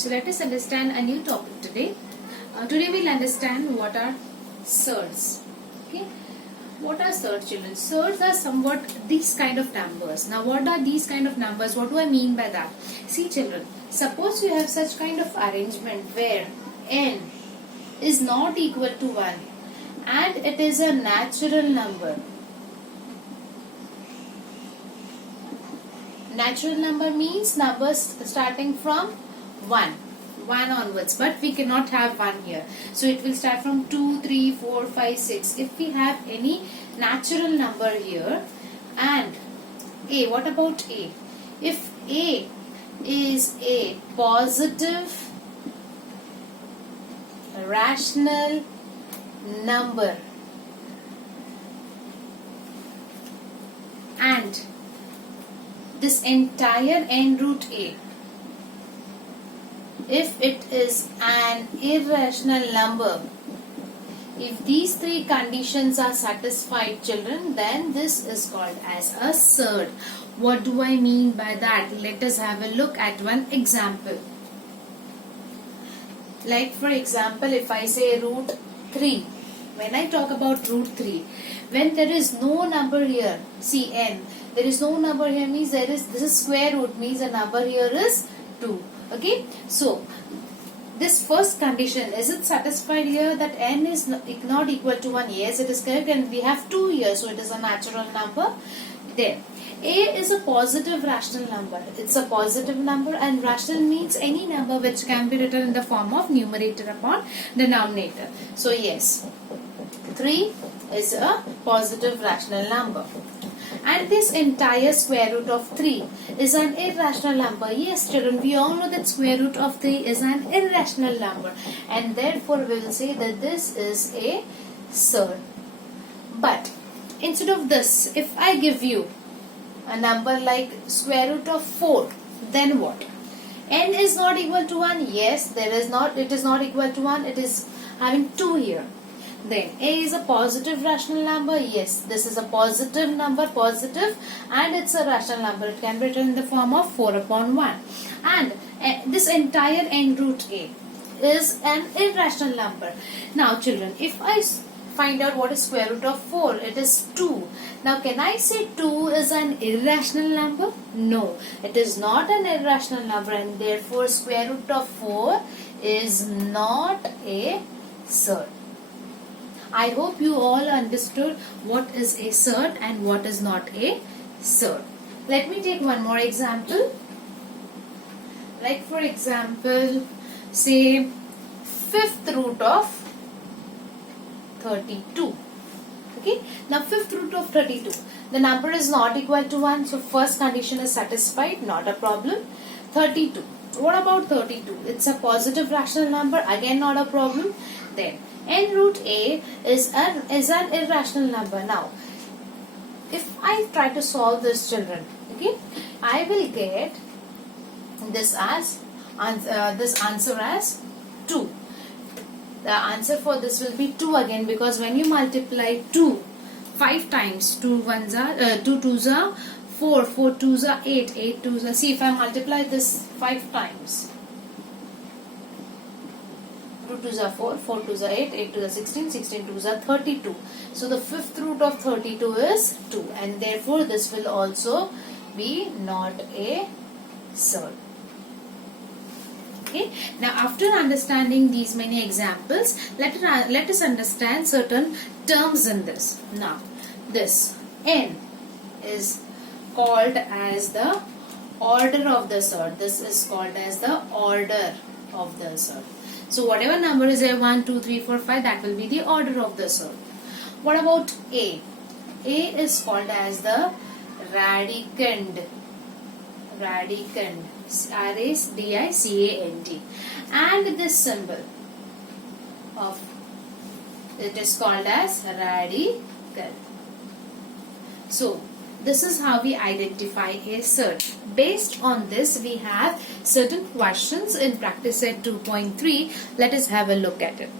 So let us understand a new topic today. Today we'll understand what are surds. Okay, what are surds, children? Surds are somewhat these kind of numbers. Now what are these kind of numbers? What do I mean by that? See children, suppose you have such kind of arrangement where n is not equal to 1 and it is a natural number. Natural number means numbers starting from 1 onwards, but we cannot have 1 here, so it will start from 2, 3, 4, 5, 6. If we have any natural number here and a, what about a? If a is a positive rational number and this entire n root a, if it is an irrational number, if these three conditions are satisfied, children, then this is called as a surd. What do I mean by that? Let us have a look at one example. Like for example, if I say root 3, when I talk about root 3, when there is no number here, see n, there is no number here means this is square root, means the number here is 2. Okay, so this first condition, is it satisfied here that n is not equal to 1? Yes, it is correct, and we have 2 here, so it is a natural number. Then a is a positive rational number. It's a positive number, and rational means any number which can be written in the form of numerator upon denominator. So yes, 3 is a positive rational number. And this entire square root of 3 is an irrational number. Yes children, we all know that square root of 3 is an irrational number, and therefore we will say that this is a surd. But instead of this, if I give you a number like square root of 4, then what? N is not equal to 1. Yes, it is not equal to 1. It is having 2 here. Then a is a positive rational number. Yes, this is a positive number, positive, and it's a rational number. It can be written in the form of 4 upon 1. And this entire n root a is an irrational number. Now children, if I find out what is square root of 4, it is 2. Now can I say 2 is an irrational number? No, it is not an irrational number, and therefore square root of 4 is not a surd. I hope you all understood what is a surd and what is not a surd. Let me take one more example. Like for example, say 5th root of 32. Okay, now 5th root of 32. The number is not equal to 1, so first condition is satisfied, not a problem. 32. What about 32? It's a positive rational number, again not a problem. Then n root a is an irrational number. Now if I try to solve this, children, okay, I will get this as this answer as 2. The answer for this will be 2 again, because when you multiply 2 5 times, 2 1s are 2 2s are 4, 4 2s are 8, 8 2s are, see if I multiply this 5 times, 2 2s are 4, 4 2s are 8, 8 2s are 16, 16 2s are 32. So the 5th root of 32 is 2, and therefore this will also be not a surd. Okay. Now after understanding these many examples, let us understand certain terms in this. Now this n is called as the order of the surd. This is called as the order of the surd. So whatever number is there, 1, 2, 3, 4, 5, that will be the order of the surd. What about a? A is called as the radicand. Radicand. R-A-D-I-C-A-N-D. And this symbol of it is called as radical. So this is how we identify a surd. Based on this, we have certain questions in practice set 2.3. Let us have a look at it.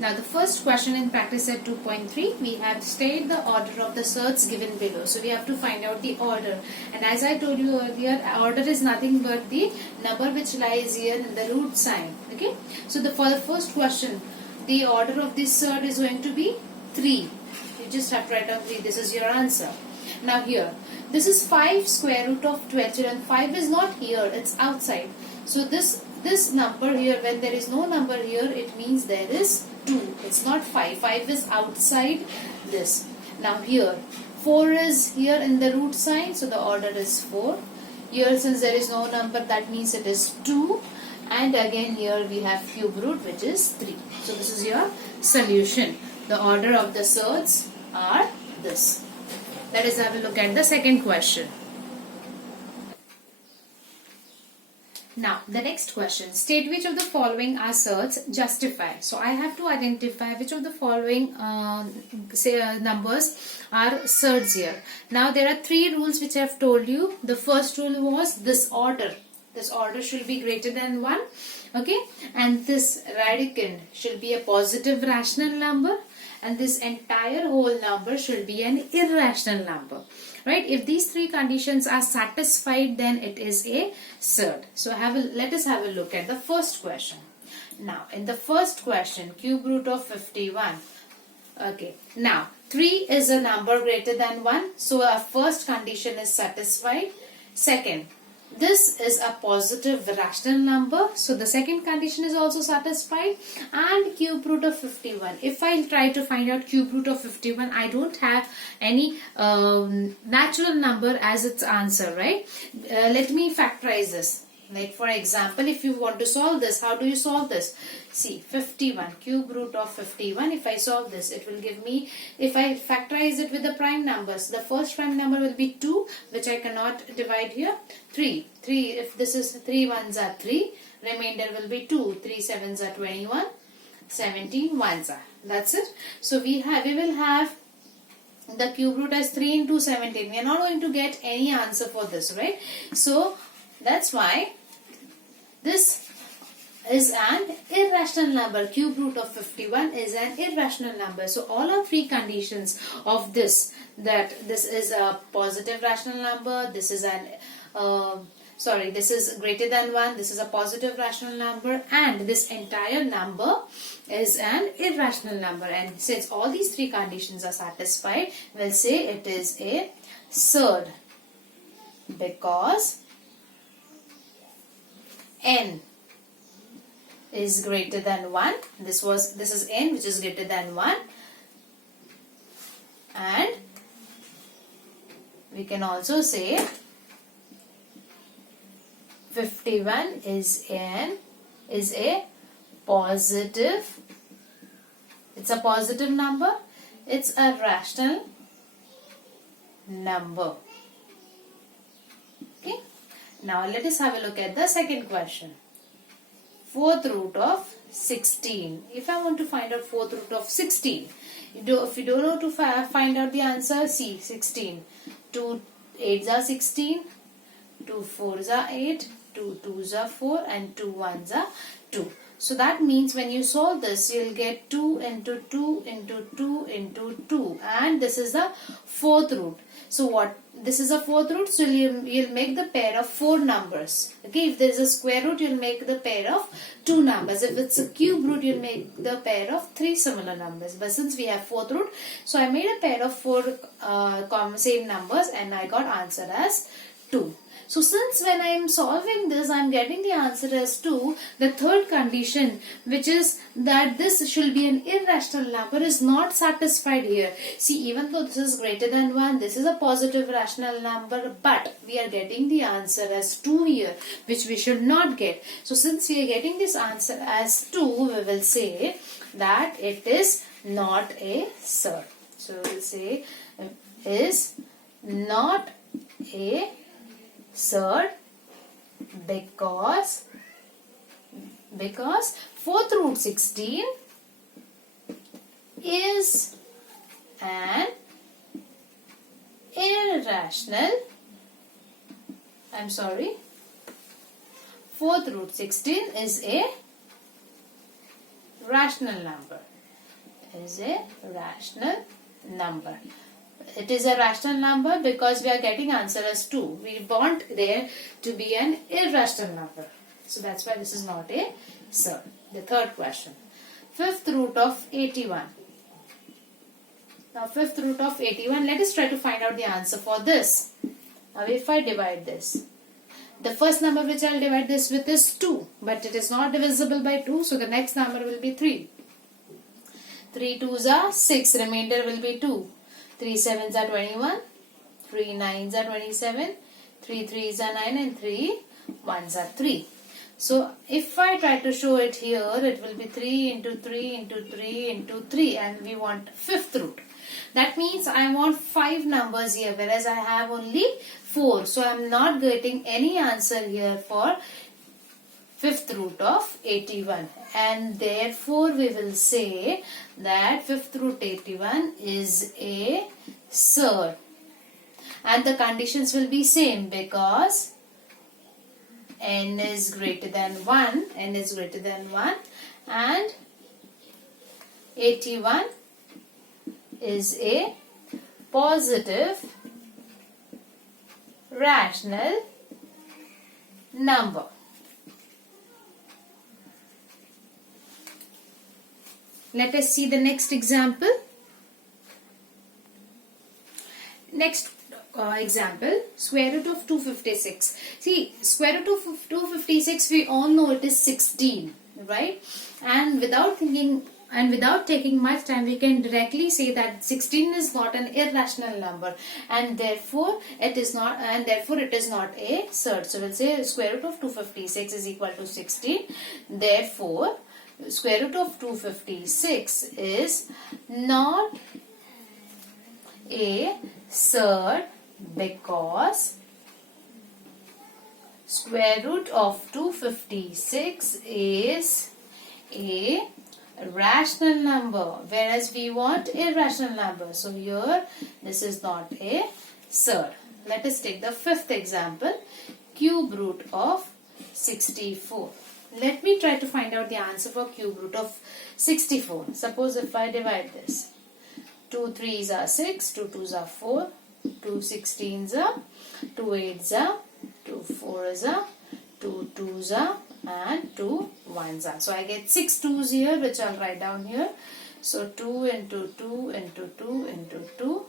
Now the first question in practice set 2.3, we have stated the order of the surds given below. So we have to find out the order. And as I told you earlier, order is nothing but the number which lies here in the root sign. Okay. So for the first question, the order of this surd is going to be 3. You just have to write down 3. This is your answer. Now here, this is 5 square root of 12. Children, 5 is not here, it's outside. So this number here, when there is no number here, it means there is 2. It's not 5. 5 is outside this. Now here, 4 is here in the root sign, so the order is 4. Here, since there is no number, that means it is 2. And again here we have cube root, which is 3. So this is your solution. The order of the surds are this. Let us have a look at the second question. Now, the next question. State which of the following are surds, justify. So, I have to identify which of the following numbers are surds here. Now, there are 3 rules which I have told you. The first rule was this order. This order should be greater than 1. Okay. And this radicand should be a positive rational number. And this entire whole number should be an irrational number. Right? If these 3 conditions are satisfied, then it is a surd. So let us have a look at the first question. Now, in the first question, cube root of 51. Okay. Now, 3 is a number greater than 1. So, our first condition is satisfied. Second, this is a positive rational number. So, the second condition is also satisfied. And cube root of 51. If I try to find out cube root of 51, I don't have any natural number as its answer, right? Let me factorize this. Like for example, if you want to solve this, how do you solve this? See, 51, cube root of 51. If I solve this, it will give me, if I factorize it with the prime numbers, the first prime number will be 2, which I cannot divide here. 3, if this is 3 ones are 3, remainder will be 2, 3 sevens are 21, 17 ones are. That's it. So we will have the cube root as 3 into 17. We are not going to get any answer for this, right? So that's why this is an irrational number. Cube root of 51 is an irrational number. So all our 3 conditions of this, that this is a positive rational number, this is this is greater than 1, this is a positive rational number, and this entire number is an irrational number. And since all these 3 conditions are satisfied, we'll say it is a surd, because n is greater than 1. This is n, which is greater than 1, and we can also say 51 is a positive. It's a positive number. It's a rational number. Okay. Now let us have a look at the second question. 4th root of 16. If I want to find out 4th root of 16, if you don't know to find out the answer, see 16. 2 8s are 16, 2 4s are 8, 2 2s are 4, and 2 1s are 2. So that means when you solve this, you'll get 2 into 2 into 2 into 2, and this is the 4th root. So what? This is a 4th root, so you'll make the pair of 4 numbers. Okay, if there is a square root, you'll make the pair of 2 numbers. If it's a cube root, you'll make the pair of 3 similar numbers. But since we have 4th root, so I made a pair of 4 same numbers, and I got answer as 2. So since when I am solving this, I am getting the answer as 2, the third condition, which is that this should be an irrational number, is not satisfied here. See, even though this is greater than 1, this is a positive rational number, but we are getting the answer as 2 here, which we should not get. So since we are getting this answer as 2, we will say that it is not a surd. So we will say is not a surd because 4th root 16 is an irrational, 4th root 16 is a rational number. is a rational number. It is a rational number because we are getting answer as 2. We want there to be an irrational number. So that's why this is not a surd. The third question. Fifth root of 81. Now fifth root of 81, let us try to find out the answer for this. Now if I divide this, the first number which I will divide this with is 2, but it is not divisible by 2, so the next number will be 3. 3 2s are 6, remainder will be 2. 3 7s are 21, 3 9s are 27, 3 3s are 9 and 3 1s are 3. So if I try to show it here, it will be 3 into 3 into 3 into 3 and we want fifth root. That means I want 5 numbers here whereas I have only 4. So I am not getting any answer here for fifth root of 81. And therefore we will say that fifth root 81 is a surd. And the conditions will be same because n is greater than 1. N is greater than 1 and 81 is a positive rational number. Let us see the next example. Next example, square root of 256. See, square root of 256, we all know it is 16, right? And without thinking and without taking much time, we can directly say that 16 is not an irrational number, and therefore it is not a surd. So we'll say square root of 256 is equal to 16. Therefore, square root of 256 is not a surd because square root of 256 is a rational number, whereas we want irrational number. So here this is not a surd. Let us take the fifth example, cube root of 64. Let me try to find out the answer for cube root of 64. Suppose if I divide this, 2 3s are 6, 2 2s are 4, 2 16s are, 2 8s are, 2 4s are, 2 2s are and 2 1s are. So I get 6 2s here which I'll write down here. So 2 into 2 into 2 into 2.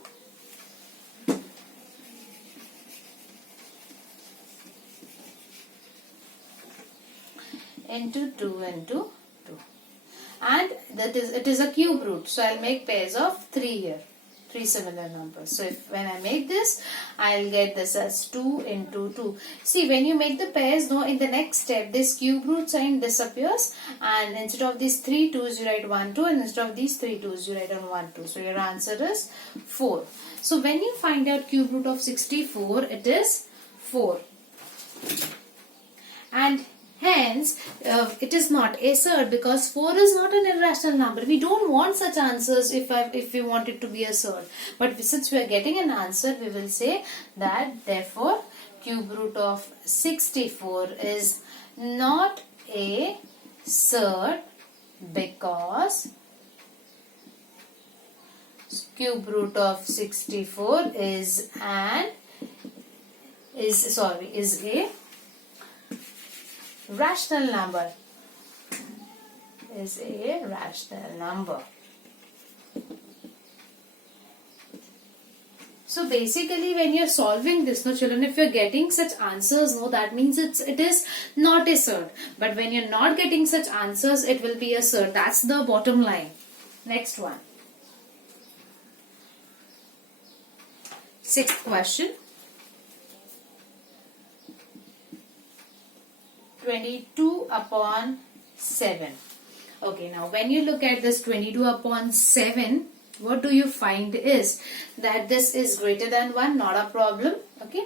Into 2 into 2. And it is a cube root. So I'll make pairs of 3 here. 3 similar numbers. So if when I make this, I'll get this as 2 into 2. See, when you make the pairs, no, in the next step, this cube root sign disappears, and instead of these 3 2s, you write 1 2, and instead of these 3 2s, you write on 1 2. So your answer is 4. So when you find out cube root of 64, it is 4. And hence, it is not a surd because 4 is not an irrational number. We don't want such answers if we want it to be a surd. But since we are getting an answer, we will say that therefore cube root of 64 is not a surd because cube root of 64 is a rational number. Is a rational number. So basically when you're solving this, no children, if you're getting such answers, no, that means it is not a surd. But when you're not getting such answers, it will be a surd. That's the bottom line. Next one. Sixth question. 22 upon 7. Okay, now when you look at this 22 upon 7, what do you find is that this is greater than 1, not a problem. Okay.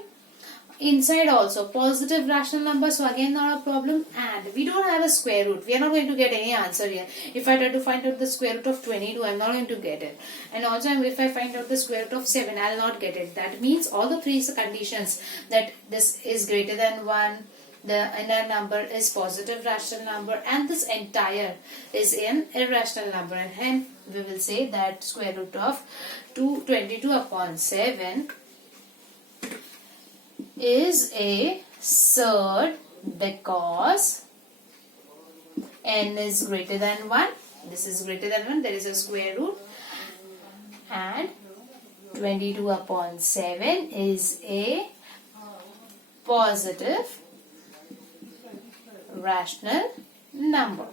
Inside also positive rational number, so again not a problem, and we don't have a square root. We are not going to get any answer here. If I try to find out the square root of 22, I am not going to get it. And also if I find out the square root of 7, I will not get it. That means all the three conditions, that this is greater than 1, the inner number is positive rational number, and this entire is an irrational number, and we will say that square root of 22 upon 7 is a surd because n is greater than 1. This is greater than 1. There is a square root. And 22 upon 7 is a positive rational number.